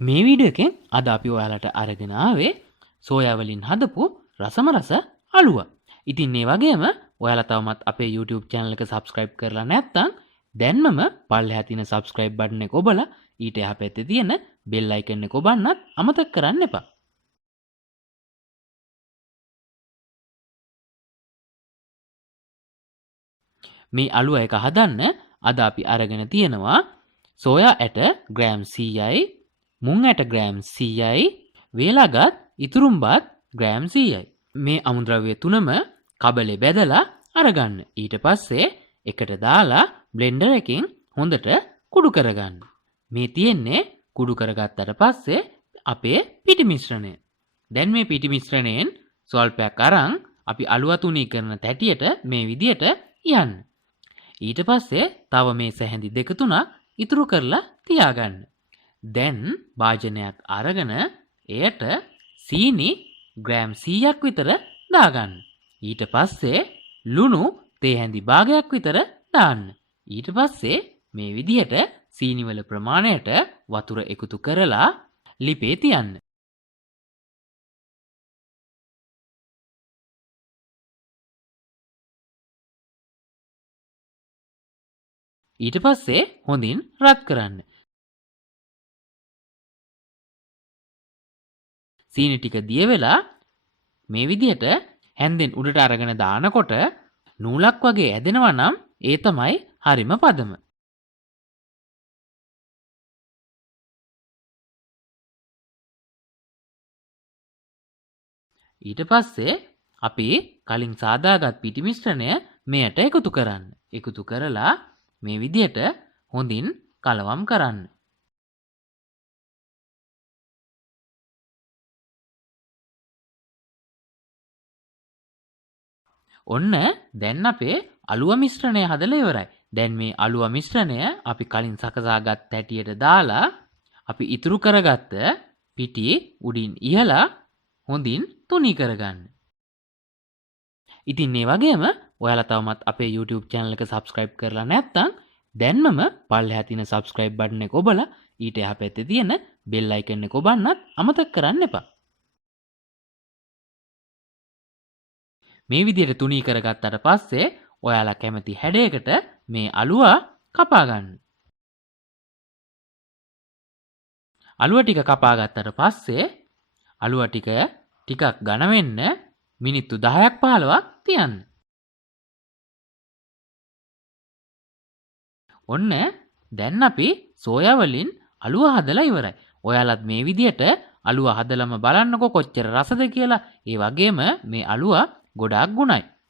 මේ වීඩියෝ එකෙන් අද අපි ඔයාලට අරගෙන ආවේ සෝයා වලින් හදපු රසම රස අලුව. ඉතින් මේ වගේම ඔයාලා තවමත් අපේ YouTube channel එක subscribe කරලා නැත්නම් දැන්මම පල්ලෙහා තියෙන subscribe button එක ඔබලා ඊට එහා පැත්තේ තියෙන bell icon එක ඔබන්නත් අමතක කරන්න එපා. මේ අලුව එක හදන්න අද අපි අරගෙන තියෙනවා සෝයා ඇට ග්‍රෑම් 100යි, මුං ඇට ග්‍රෑම් 100යි, වේලාගත් ඉතුරුම්බත් ග්‍රෑම් 100යි. මේ අමුද්‍රව්‍ය තුනම කබලේ බෙදලා අරගන්න. ඊට පස්සේ එකට දාලා බ්ලෙන්ඩර් එකෙන් හොඳට කුඩු කරගන්න. මේ තියෙන්නේ කුඩු කරගත්තට පස්සේ අපේ පිටි මිශ්‍රණය. දැන් මේ පිටි මිශ්‍රණයෙන් ස්වල්පයක් අරන් අපි අලුව තුනී කරන තැටියට මේ විදියට යන්න. ඊට පස්සේ තව මේ සැහැඳි දෙක තුනක් ඉතුරු කරලා තියාගන්න. දැන් භාජනයක් අරගෙන එයට සීනි ග්‍රෑම් 100ක් විතර දාගන්න. ඊට පස්සේ ලුණු තේ හැඳි භාගයක් විතර දාන්න. ඊට පස්සේ මේ විදිහට සීනි වල ප්‍රමාණයට වතුර එකතු කරලා ලිපේ තියන්න. ඊට පස්සේ හොඳින් රත් කරන්න. සීනි ටික දිය වෙලා මේ විදිහට හැන්දෙන් උඩට අරගෙන දානකොට නූලක් වගේ ඇදෙනවා නම් ඒ තමයි හරිම පදම. ඊට පස්සේ අපි කලින් සාදාගත් පිටි මිශ්‍රණය මෙයට එකතු කරන්න. එකතු කරලා මේ විදිහට හොඳින් කලවම් කරන්න. ඔන්න දැන් අපේ අලුව මිශ්‍රණය හදලා ඉවරයි. දැන් මේ අලුව මිශ්‍රණය අපි කලින් සකසාගත් තැටියට දාලා අපි ඉතුරු කරගත්ත පිටි උඩින් ඉහලා හොඳින් තුනී කරගන්න. ඉතින් මේ වගේම ඔයාලා තවමත් අපේ YouTube channel එක subscribe කරලා නැත්නම් දැන්මම පල්ලෙහා තියෙන subscribe button එක ඔබලා ඊට එහා පැත්තේ තියෙන bell icon එක ඔබන්නත් අමතක කරන්න එපා. මේ විදිහට තුනී කරගත්තට පස්සේ ඔයාලා කැමති හැඩයකට මේ අලුව කපා ගන්න. අලුව ටික කපා ගත්තට පස්සේ අලුව ටික ටිකක් ඝන වෙන්න මිනිත්තු 10ක් 15ක් තියන්න. ඔන්න දැන් අපි සෝයා වලින් අලුව හදලා ඉවරයි. ඔයාලත් මේ විදිහට අලුව හදලම බලන්නකො කොච්චර රසද කියලා. ඒ වගේම මේ අලුව ගොඩාක් ගුණයි.